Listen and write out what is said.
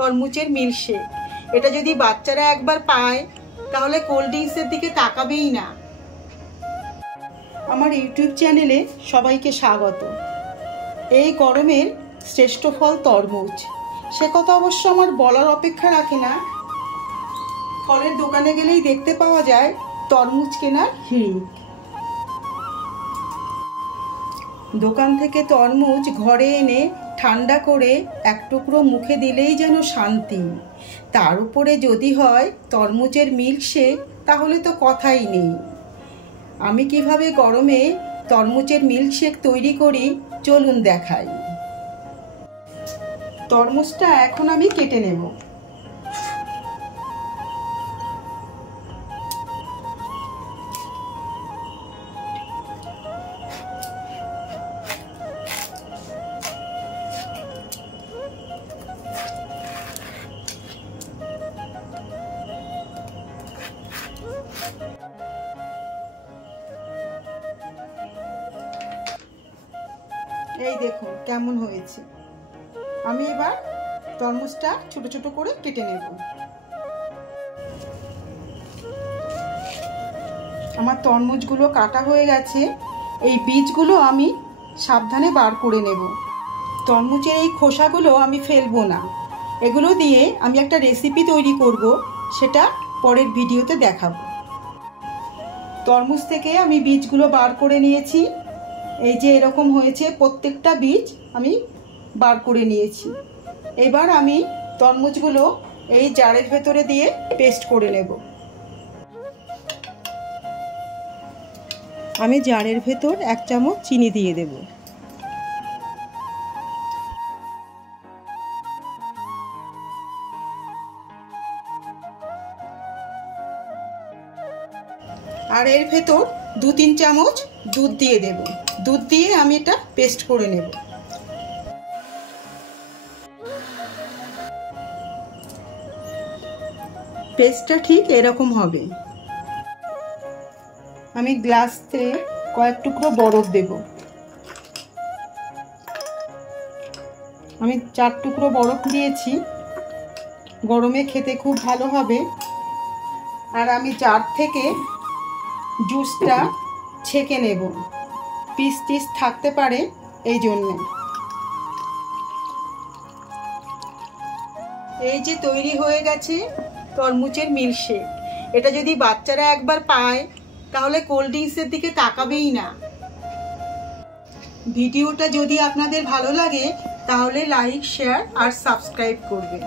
তরমুজের মিল্কশেক। এটা যদি বাচ্চারা একবার পায় তাহলে কোল্ড ড্রিঙ্কসের দিকে তাকাবেই না। আমার ইউটিউব চ্যানেলে সবাইকে স্বাগত। এই গরমের শ্রেষ্ঠ ফল তরমুজ, সে কথা অবশ্য আমার বলার অপেক্ষা রাখে না। ফলের দোকানে গেলেই দেখতে পাওয়া যায় তরমুজ কেনার হিড়িক। দোকান থেকে তরমুজ ঘরে এনে ঠান্ডা করে এক টুকরো মুখে দিলেই যেন শান্তি। তার উপরে যদি হয় তরমুজের মিল্কশেক, তাহলে তো কথাই নেই। আমি কিভাবে গরমে তরমুজের মিল্কশেক তৈরি করি চলুন দেখাই। তরমুজটা এখন আমি কেটে নেব। এই দেখুন কেমন হয়েছে। আমি এবার তরমুজটা ছোট ছোট করে কেটে নেব। আমার তরমুজগুলো কাটা হয়ে গেছে। এই বীজগুলো আমি সাবধানে বার করে নেব। তরমুজের এই খোসাগুলো আমি ফেলবো না। এগুলো দিয়ে আমি একটা রেসিপি তৈরি করব, সেটা পরের ভিডিওতে দেখাবো। তরমুজ থেকে আমি বীজগুলো বার করে নিয়েছি। এই যে এরকম হয়েছে, প্রত্যেকটা বীজ আমি বার করে নিয়েছি। এবার আমি তরমুজগুলো এই জারের ভেতরে দিয়ে পেস্ট করে নেব। আমি জারের ভেতর 1 চামচ চিনি দিয়ে দেব। আর এর ভেতর 2-3 চামচ দুধ দিয়ে দেব। দুধ দিয়ে আমি এটা পেস্ট করে নেব। পেস্টটা ঠিক এরকম হবে। আমি গ্লাসে কয়েক টুকরো বরফ দেব। আমি 4 টুকরো বরফ দিয়েছি। গরমে খেতে খুব ভালো হবে। আর আমি জার থেকে জুসটা ছেঁকে নেব, পিস টিস থাকতে পারে এই জন্যে। এই যে তৈরি হয়ে গেছে তরমুজের মিল্কশেক। এটা যদি বাচ্চারা একবার পায় তাহলে কোল্ড ড্রিঙ্কসের দিকে তাকাবেই না। ভিডিওটা যদি আপনাদের ভালো লাগে তাহলে লাইক, শেয়ার আর সাবস্ক্রাইব করবেন।